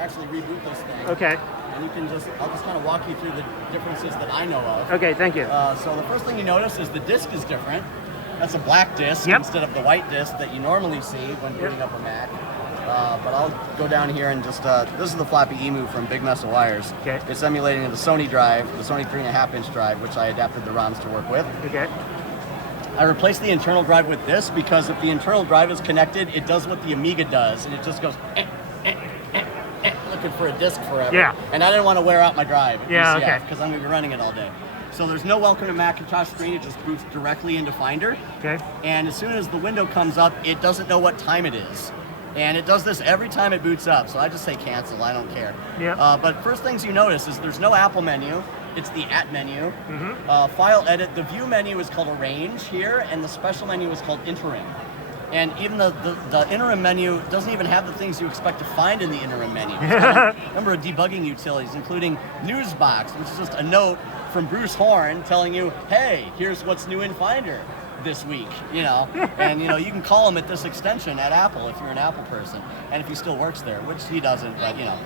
actually reboot this thing. Okay. And you can I'll just kind of walk you through the differences that I know of. Okay, thank you. So the first thing you notice is the disc is different. That's a black disc instead of the white disc that you normally see when booting up a Mac. But I'll go down here and just, this is the floppy emu from Big Mess of Wires. Okay. It's emulating the Sony drive, the Sony 3.5-inch drive, which I adapted the ROMs to work with. Okay. I replaced the internal drive with this because if the internal drive is connected, it does what the Amiga does, and it just goes looking for a disc forever. Yeah. And I didn't want to wear out my drive at Yeah, VCF, okay. because I'm going to be running it all day. So there's no Welcome to Macintosh screen, it just boots directly into Finder. Okay. And as soon as the window comes up, it doesn't know what time it is. And it does this every time it boots up, so I just say cancel, I don't care. Yeah. But first things you notice is there's no Apple menu, it's the at menu. Mm-hmm. File edit, the view menu is called arrange here, and the special menu is called interim. And even the interim menu doesn't even have the things you expect to find in the interim menu. A number of debugging utilities, including Newsbox, which is just a note from Bruce Horn telling you, hey, here's what's new in Finder this week, you know. And, you know, you can call him at this extension at Apple if you're an Apple person, and if he still works there, which he doesn't, but, you know.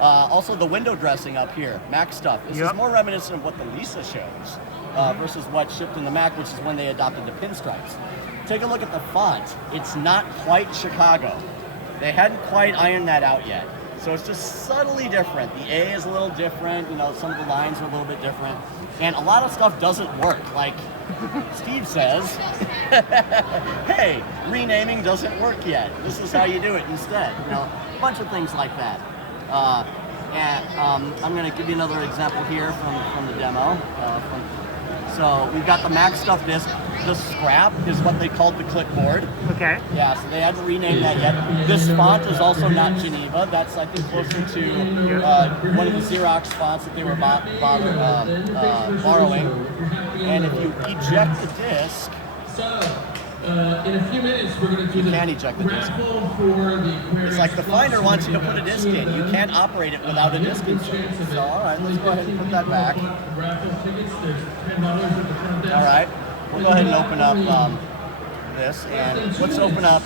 Also, the window dressing up here, Mac stuff. This is more reminiscent of what the Lisa shows versus what shipped in the Mac, which is when they adopted the pinstripes. Take a look at the font. It's not quite Chicago. They hadn't quite ironed that out yet. So it's just subtly different. The A is a little different, you know, some of the lines are a little bit different. And a lot of stuff doesn't work. Like Steve says, hey, renaming doesn't work yet. This is how you do it instead. You know, a bunch of things like that. I'm going to give you another example here from the demo. So we've got the Mac Stuff disk. The scrap is what they called the clipboard. Okay. Yeah, so they hadn't renamed that yet. This font is also not Geneva. That's, I think, closer to one of the Xerox fonts that they were borrowing. And if you eject the disk, in a few minutes, we're going to do you can eject the disk. It's like the Finder wants you to put a disk in. You can't operate it without a disk insert. So, all right, let's go ahead and put that back. All right, we'll go ahead and open up this, and let's open up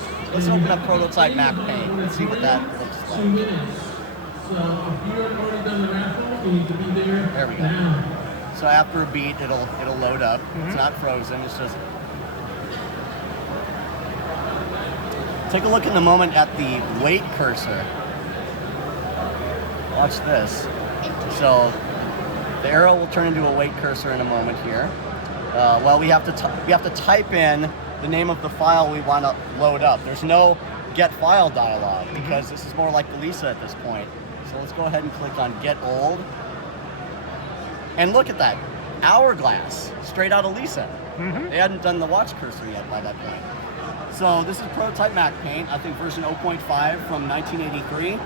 Prototype Mac Paint. Let's see what that looks like. There we go. So after a beat, it'll load up. It's not frozen. It's just. Take a look in a moment at the wait cursor. Watch this. So the arrow will turn into a wait cursor in a moment here. Well, we have to type in the name of the file we want to load up. There's no get file dialog because this is more like the Lisa at this point. So let's go ahead and click on get old. And look at that. Hourglass, straight out of Lisa. They hadn't done the watch cursor yet by that point. So this is Prototype Mac Paint, I think version 0.5 from 1983.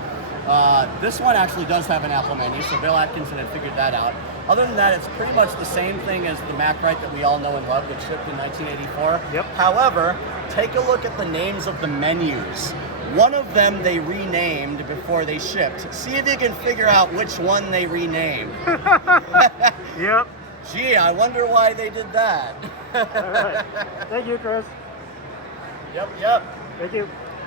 This one actually does have an Apple menu, so Bill Atkinson had figured that out. Other than that, it's pretty much the same thing as the MacWrite that we all know and love that shipped in 1984. Yep. However, take a look at the names of the menus. One of them they renamed before they shipped. See if you can figure out which one they renamed. Yep. Gee, I wonder why they did that. All right. Thank you, Chris. Yep. Thank you.